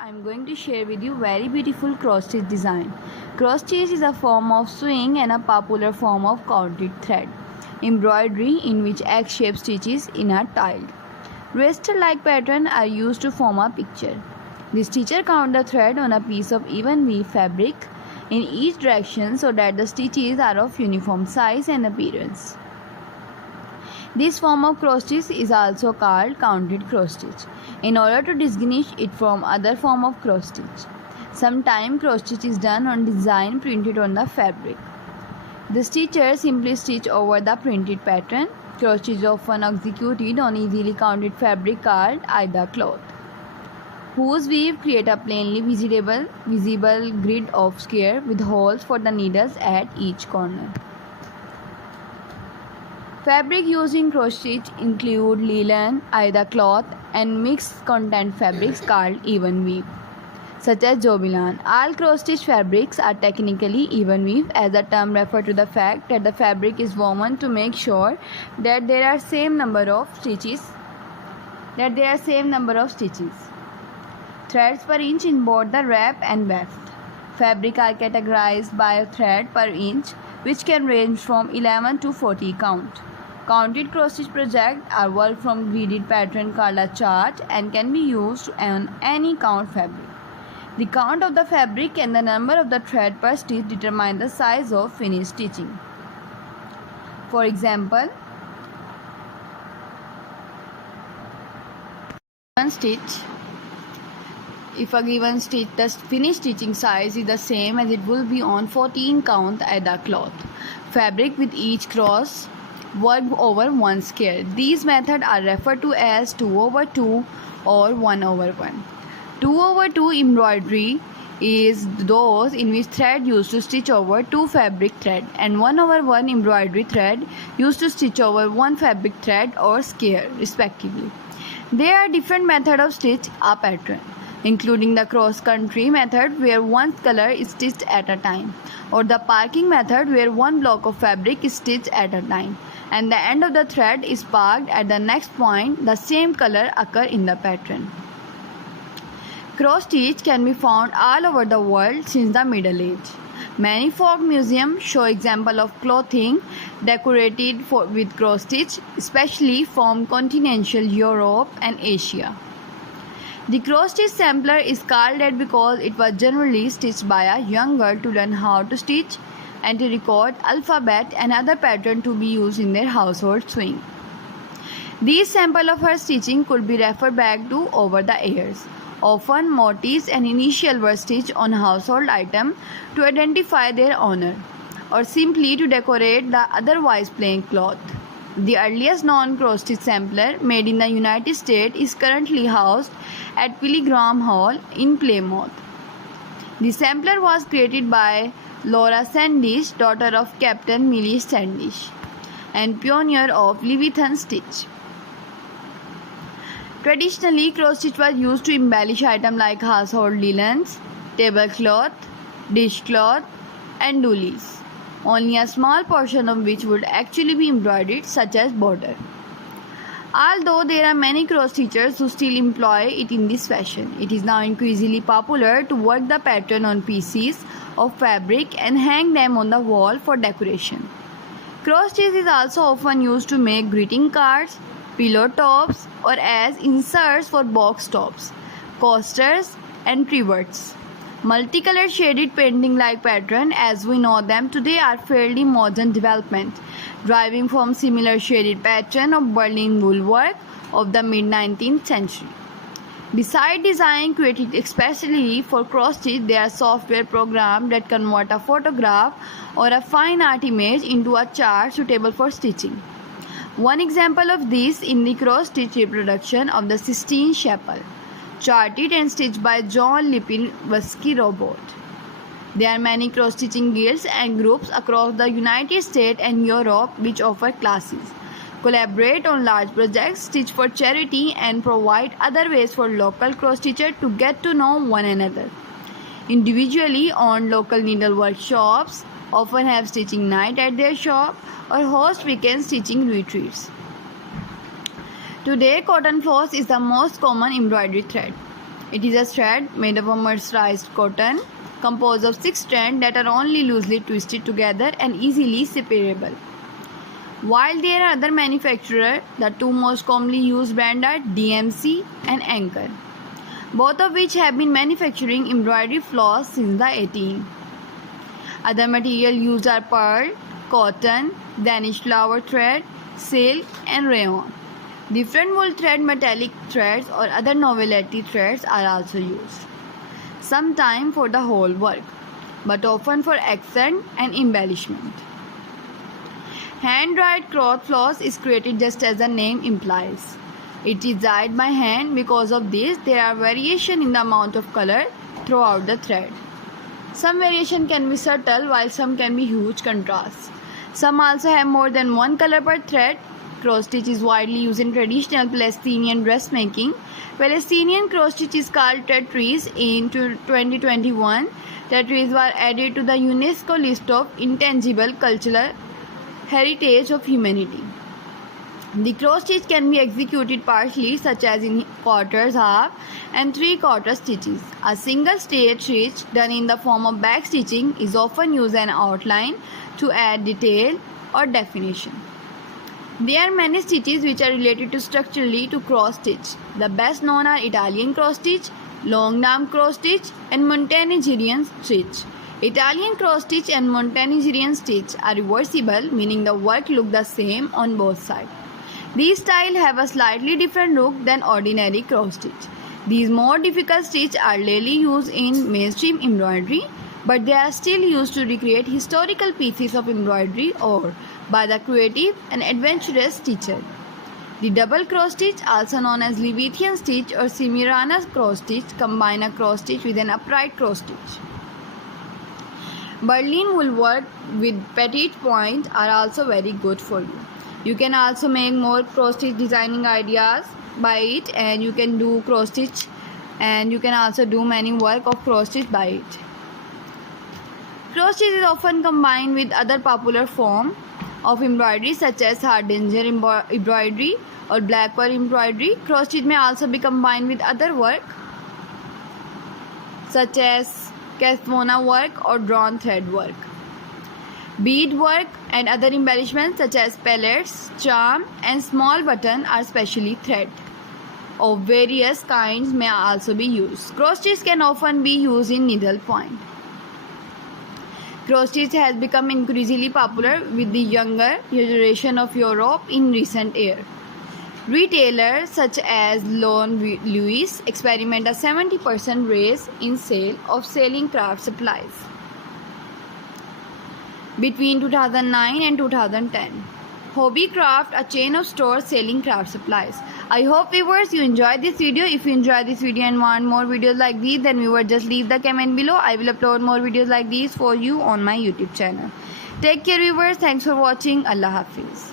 I'm going to share with you very beautiful cross stitch design. Cross stitch is a form of sewing and a popular form of counted thread embroidery in which egg-shaped stitches in are tiled. Raster-like patterns are used to form a picture. The stitcher count the thread on a piece of even weave fabric in each direction so that the stitches are of uniform size and appearance. This form of cross stitch is also called counted cross stitch in order to distinguish it from other form of cross stitch. Sometimes cross stitch is done on design printed on the fabric. The stitcher simply stitch over the printed pattern. Cross stitch is often executed on easily counted fabric called aida cloth, whose weave create a plainly visible grid of square with holes for the needles at each corner. Fabric used in cross stitch include linen, aida cloth, and mixed content fabrics called even weave, such as jobilan. All cross stitch fabrics are technically even weave, as the term refers to the fact that the fabric is woven to make sure that there are same number of stitches. Threads per inch in both the wrap and weft. Fabric are categorized by a thread per inch, which can range from 11 to 40 count. Counted cross stitch projects are worked from gridded pattern called a chart and can be used on any count fabric. The count of the fabric and the number of the thread per stitch determine the size of finished stitching. For example, if a given stitch, the finished stitching size is the same as it will be on 14 count aida cloth fabric with each cross worked over one square. These methods are referred to as 2/2 or 1/1. 2/2 embroidery is those in which thread used to stitch over two fabric thread, and 1/1 embroidery thread used to stitch over one fabric thread or square respectively. There are different methods of stitch a pattern, including the cross-country method where one color is stitched at a time, or the parking method where one block of fabric is stitched at a time, and the end of the thread is parked at the next point the same color occur in the pattern. Cross stitch can be found all over the world since the Middle Age. Many folk museums show examples of clothing decorated with cross stitch, especially from continental Europe and Asia. The cross stitch sampler is called that because it was generally stitched by a young girl to learn how to stitch and to record alphabet and other patterns to be used in their household sewing. These samples of her stitching could be referred back to over the years. Often motifs and initials were stitched on household items to identify their owner, or simply to decorate the otherwise plain cloth. The earliest known cross stitch sampler made in the United States is currently housed at Pilgrim Hall in Plymouth. The sampler was created by Laura Sandish, daughter of Captain Millie Sandish, and pioneer of Leviathan stitch. Traditionally, cross stitch was used to embellish items like household linens, tablecloth, dishcloth, and doilies, only a small portion of which would actually be embroidered, such as border. Although there are many cross stitchers who still employ it in this fashion, it is now increasingly popular to work the pattern on pieces of fabric and hang them on the wall for decoration. Cross stitch is also often used to make greeting cards, pillow tops, or as inserts for box tops, coasters, and trivets. Multicolored shaded painting-like patterns, as we know them today, are fairly modern development, deriving from similar shaded pattern of Berlin wool work of the mid-19th century. Besides design created especially for cross stitch, there are software programs that convert a photograph or a fine art image into a chart suitable for stitching. One example of this in the cross stitch reproduction of the Sistine Chapel, charted and stitched by John Lipinski Robot. There are many cross stitching guilds and groups across the United States and Europe which offer classes, collaborate on large projects, stitch for charity, and provide other ways for local cross stitchers to get to know one another. Individually owned local needlework shops often have stitching night at their shop or host weekend stitching retreats. Today, cotton floss is the most common embroidery thread. It is a thread made of a mercerized cotton composed of 6 strands that are only loosely twisted together and easily separable. While there are other manufacturers, the two most commonly used brands are DMC and Anchor, both of which have been manufacturing embroidery floss since the 18th. Other material used are pearl, cotton, Danish flower thread, silk, and rayon. Different wool thread, metallic threads, or other novelty threads are also used, sometimes for the whole work, but often for accent and embellishment. Hand-dyed cloth floss is created just as the name implies. It is dyed by hand. Because of this, there are variations in the amount of color throughout the thread. Some variation can be subtle, while some can be huge contrasts. Some also have more than one color per thread. Cross stitch is widely used in traditional Palestinian dressmaking. Palestinian cross stitch is called Tetris. In 2021, Tetris were added to the UNESCO list of intangible cultural heritage of humanity. The cross stitch can be executed partially, such as in quarters, half, and 3/4 stitches. A single straight stitch done in the form of back stitching is often used as an outline to add detail or definition. There are many stitches which are related to structurally to cross stitch. The best known are Italian cross stitch, long arm cross stitch, and Montenegrin stitch. Italian cross stitch and Montenegrin stitch are reversible, meaning the work looks the same on both sides. These styles have a slightly different look than ordinary cross stitch. These more difficult stitches are rarely used in mainstream embroidery, but they are still used to recreate historical pieces of embroidery or by the creative and adventurous stitcher. The double cross stitch, also known as Levitian stitch or Semiramis cross stitch, combine a cross stitch with an upright cross stitch. Berlin wool work with petite point are also very good for you. You can also make more cross stitch designing ideas by it, and you can do cross stitch, and you can also do many work of cross stitch by it. Cross stitch is often combined with other popular form of embroidery such as hardanger embroidery or black pearl embroidery. Cross stitch may also be combined with other work such as Cathvona work or drawn thread work. Bead work and other embellishments such as pellets, charm, and small button are specially thread of various kinds may also be used. Cross stitch can often be used in needle point. Cross stitch has become increasingly popular with the younger generation of Europe in recent years. Retailers such as Lone Louis experiment a 70% raise in sale of selling craft supplies between 2009 and 2010. Hobbycraft, a chain of stores selling craft supplies. I hope viewers you enjoyed this video. If you enjoyed this video and want more videos like these, then viewers just leave the comment below. I will upload more videos like these for you on my YouTube channel. Take care viewers. Thanks for watching. Allah Hafiz.